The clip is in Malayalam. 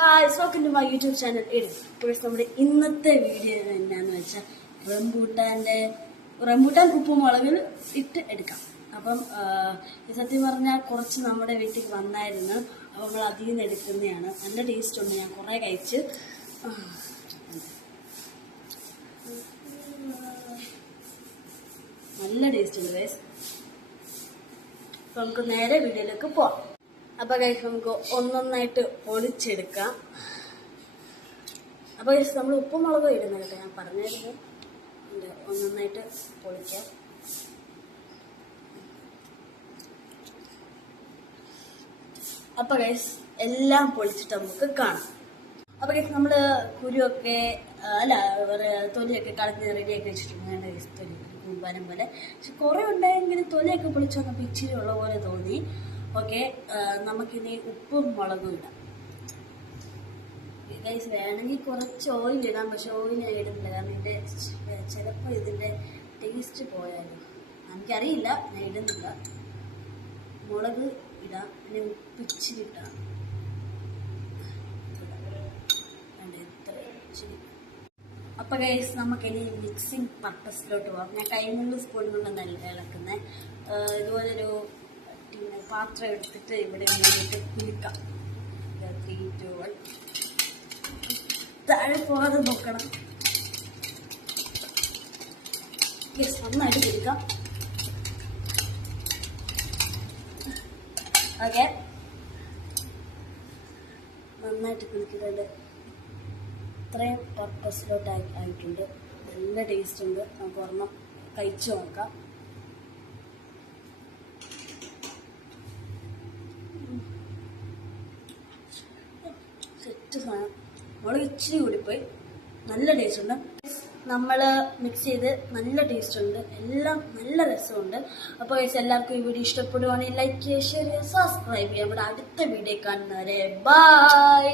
Guys welcome to my YouTube channel. ഇപ്പോൾ നമ്മുടെ ഇന്നത്തെ വീഡിയോ എന്നാന്ന് വെച്ചാൽ റംബൂട്ടാൻ ഉപ്പും മുളകിൽ ഇട്ട് എടുക്കാം. അപ്പം സത്യം പറഞ്ഞാൽ കുറച്ച് നമ്മുടെ വീട്ടിൽ വന്നായിരുന്നു. അപ്പം നമ്മൾ അതിൽ നിന്ന് എടുക്കുന്നതാണ്. നല്ല ടേസ്റ്റ് ഉണ്ട്, ഞാൻ കുറേ കഴിച്ച്. നല്ല ടേസ്റ്റ് ഉണ്ട് ഗൈസ്. അപ്പം നമുക്ക് നേരെ വീഡിയോയിലേക്ക് പോവാം. അപ്പോൾ ഗൈസ് നമുക്ക് ഒന്നൊന്നായിട്ട് പൊളിച്ചെടുക്കാം. അപ്പോൾ ഗൈസ് നമ്മൾ ഉപ്പും മുളകും ഇടുന്നത് കേട്ടോ, ഞാൻ പറഞ്ഞായിരുന്നു. ഒന്നൊന്നായിട്ട് പൊളിക്കാം. അപ്പോൾ ഗൈസ് എല്ലാം പൊളിച്ചിട്ട് നമുക്ക് കാണാം. അപ്പോൾ ഗൈസ് നമ്മൾ കുരുവൊക്കെ തൊലിയൊക്കെ കളഞ്ഞ് റെഡിയാക്കി വെച്ചിട്ടുണ്ട്. ഗൈസ് തൊലി കൂമ്പാനം പോലെ, പക്ഷെ കുറേ ഉണ്ടായെങ്കിലും തൊലിയൊക്കെ പൊളിച്ച് വന്നപ്പോൾ ഇച്ചിരി ഉള്ള പോലെ തോന്നി. ഓക്കെ, നമുക്കിനി ഉപ്പും മുളകും ഇടാം. ഗൈസ് വേണമെങ്കിൽ കുറച്ച് ഓയിൽ ഇടാം, പക്ഷെ ഓയിൽ ഞാൻ ഇടുന്നില്ല. കാരണം ഇതിൻ്റെ ചിലപ്പോൾ ഇതിൻ്റെ ടേസ്റ്റ് പോയാലോ എനിക്കറിയില്ല, ഞാൻ ഇടുന്നില്ല. മുളക് ഇടാം, പിന്നെ ഉപ്പിച്ചിരി ഇട്ടാം. അപ്പം ഗൈസ് നമുക്കിനി മിക്സിങ് പർപ്പസിലോട്ട് പോകാം. ഞാൻ കൈകൊണ്ട് സ്പൂൺ കൊണ്ടൊന്നല്ല ഇളക്കുന്നത്. ഇതുപോലൊരു പാത്രം എടുത്തിട്ട് ഇവിടെ വേണ്ടിയിട്ട് കുലുക്കാം. 3, 2, 1 താഴെ പോകാതെ നോക്കണം. യെസ്, നന്നായിട്ട് കുലുക്കാം. ഓക്കെ, നന്നായിട്ട് കുലുക്കിയിട്ടുണ്ട്. ഇത്രയും പർപ്പസിലോട്ട് ആയിട്ടുണ്ട്. നല്ല ടേസ്റ്റ് ഉണ്ട്. നമുക്ക് ഒരെണ്ണം കഴിച്ചു നോക്കാം. സെറ്റ് സാധനം. മുളക് ഇച്ചിരി കൂടിപ്പോയി. നല്ല ടേസ്റ്റ് ഉണ്ട്. നമ്മൾ മിക്സ് ചെയ്ത് നല്ല ടേസ്റ്റ് ഉണ്ട്. എല്ലാം നല്ല രസമുണ്ട്. അപ്പോൾ എല്ലാവർക്കും ഈ വീഡിയോ ഇഷ്ടപ്പെടുവാണെങ്കിൽ ലൈക്ക് ചെയ്യുക, ഷെയർ ചെയ്യുക, സബ്സ്ക്രൈബ് ചെയ്യുക. നമ്മുടെ അടുത്ത വീഡിയോ കാണുന്നവരെ ബൈ.